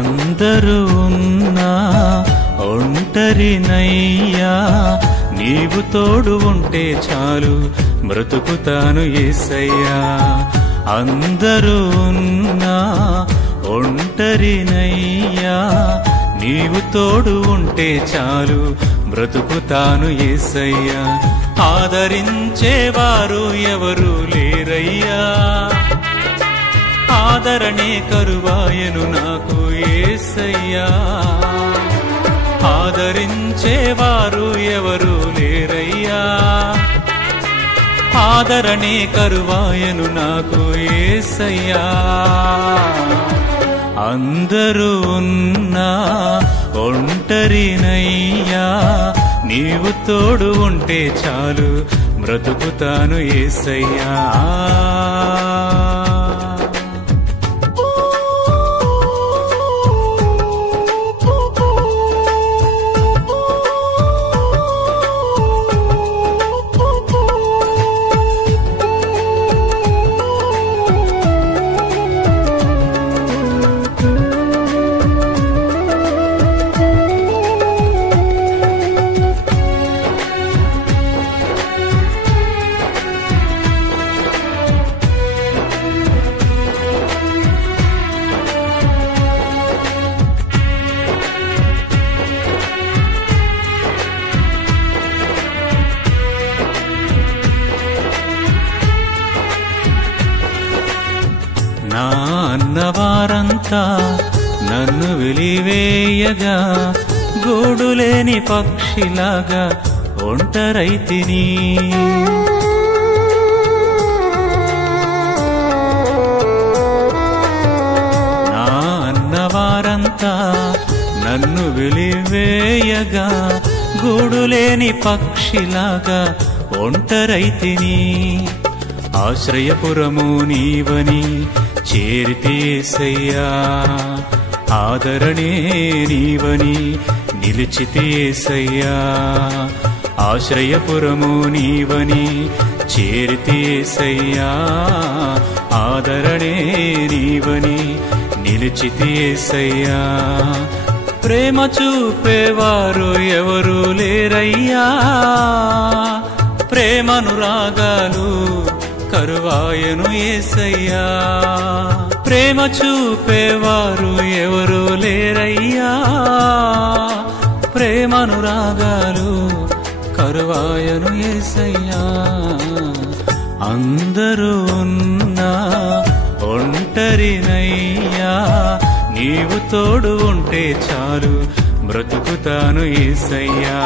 అందరూ ఉన్నా ఒంటరినయ్యా, నీవు తోడు ఉంటే చాలు బ్రతుకుతాను యేసయ్యా. అందరూ ఉన్నా ఒంటరినయ్యా, నీవు తోడు ఉంటే చాలు బ్రతుకుతాను యేసయ్యా. ఆదరించేవారు ఎవరు లేరయ్యా, ఆదరణే కరువాయను నాకు యేసయ్యా. ఆదరించేవారు ఎవరు లేరయ్యా, ఆదరణే కరువాయను నాకు యేసయ్యా. అందరూ ఉన్నా ఒంటరినయ్యా, నీవు తోడు ఉంటే చాలు బ్రతుకుతాను యేసయ్యా. నా అన్నవారంతా నన్ను వెలివేయగా, గూడులేని పక్షిలాగా ఒంటరైతిని. నా అన్నవారంతా నన్ను వెలివేయగా, గూడులేని పక్షిలాగా ఒంటరైతిని. ఆశ్రయపురము నీవని చేరితి యేసయ్యా, ఆదరణే నీవని నిలిచితి యేసయ్యా. ఆశ్రయపురము నీవని చేరితి యేసయ్యా, ఆదరణే నీవని నిలిచితి యేసయ్యా. ప్రేమ చూపేవారు ఎవరు లేరయ్యా, ప్రేమనురాగాలు కరువాయను యేసయ్యా. ప్రేమ చూపేవారు ఎవరు లేరయ్యా, ప్రేమనురాగాలు కరువాయను యేసయ్యా. అందరూ ఉన్నా ఒంటరినయ్యా, నీవు తోడు ఉంటే చాలు బ్రతుకుతాను యేసయ్యా.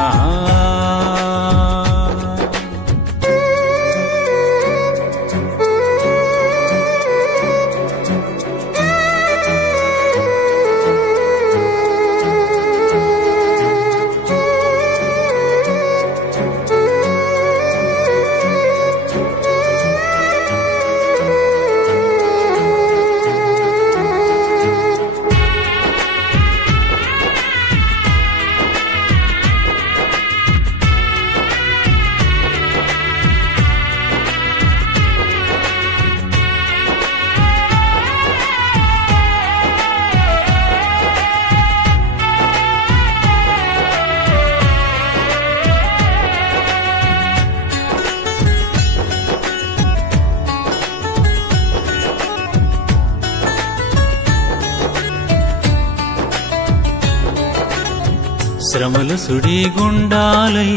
శ్రమలు సుడిగుండాలై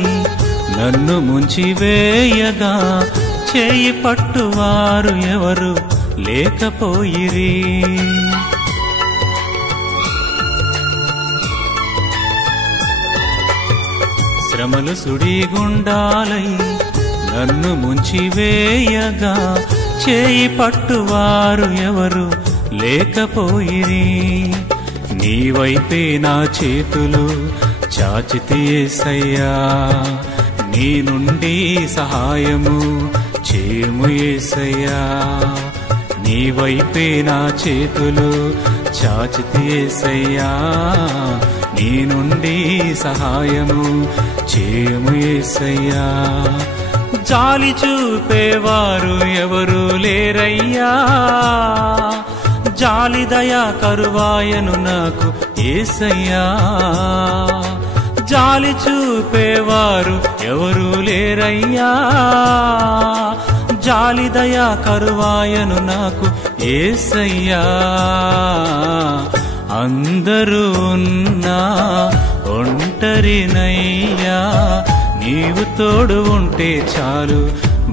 నన్ను ముంచివేయగా, చేయి పట్టువారు ఎవరు లేకపోయిరి. శ్రమలు సుడిగుండాలై నన్ను ముంచివేయగా, చేయి పట్టువారు ఎవరు లేకపోయిరి. నీవైపే నా చేతులు చాచితి యేసయ్యా, నీ నుండి సహాయము చేము యేసయ్యా. నీవైపే నా చేతులు చాచితి యేసయ్యా, నీ నుండి సహాయము చేము యేసయ్యా. జాలి చూపేవారు ఎవరు లేరయ్యా, జాలిదయా కరువాయను నాకు యేసయ్యా జాలి చూపేవారు ఎవరు లేరయ్యా జాలిదయా కరువాయను నాకు యేసయ్యా అందరూ ఉన్నా ఒంటరినయ్యా నీవు తోడు ఉంటే చాలు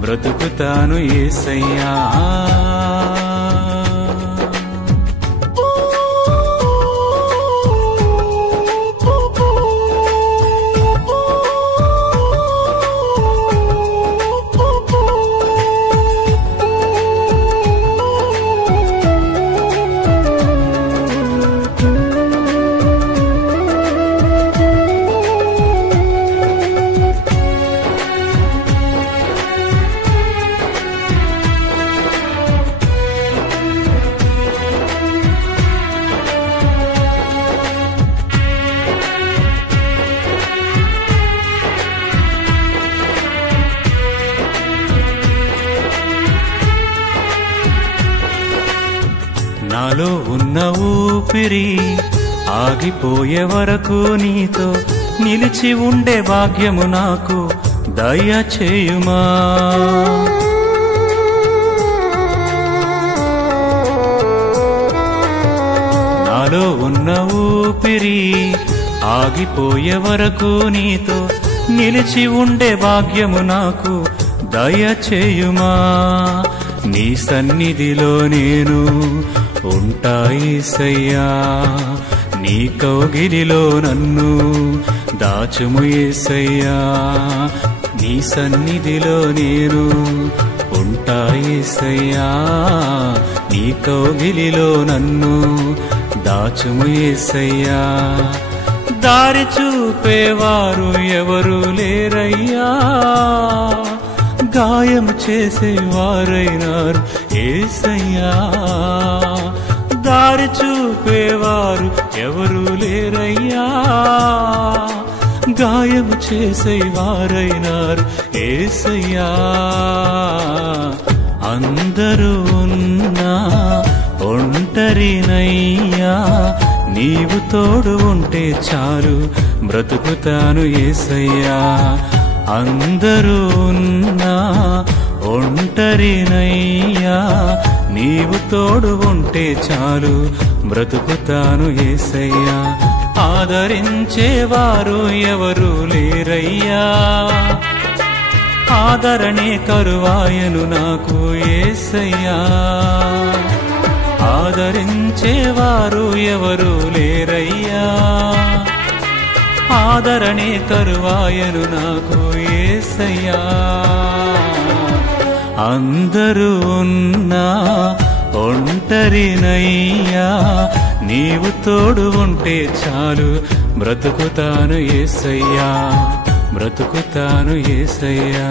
బ్రతుకుతాను యేసయ్యా నాలో ఉన్న ఊపిరి ఆగిపోయే వరకు నీతో నిలిచి ఉండే భాగ్యము నాకు దయచేయుమా నాలో ఉన్న ఊపిరి ఆగిపోయే వరకు నీతో నిలిచి ఉండే భాగ్యము నాకు దయచేయుమా నీ సన్నిధిలో నేను ఉంటా యేసయ్యా నీ కౌగిలిలో నన్ను దాచుము యేసయ్యా నీ సన్నిధిలో నేను ఉంటా యేసయ్యా నీ కౌగిలిలో నన్ను దాచుము యేసయ్యా దారి చూపేవారు ఎవరు లేరయ్యా గాయం చేసేవారైనారు యేసయ్యా దారి చూపేవారు ఎవరు లేరయ్యా గాయం చేసేవారైనారు యేసయ్యా అందరూ ఉన్నా ఒంటరినయ్యా నీవు తోడు ఉంటే చాలు బ్రతుకుతాను యేసయ్యా అందరూ ఉన్నా ఒంటరినయ్యా నీవు తోడు ఉంటే చాలు బ్రతుకుతాను యేసయ్యా ఆదరించేవారు ఎవరు లేరయ్యా ఆదరణే కరువాయను నాకు యేసయ్యా ఆదరించేవారు ఎవరు లేరయ్యా ఆదరణే కరువాయను నాకు యేసయ్యా అందరూ ఉన్నా ఒంటరినయ్యా నీవు తోడు ఉంటే చాలు బ్రతుకుతాను యేసయ్యా బ్రతుకుతాను యేసయ్యా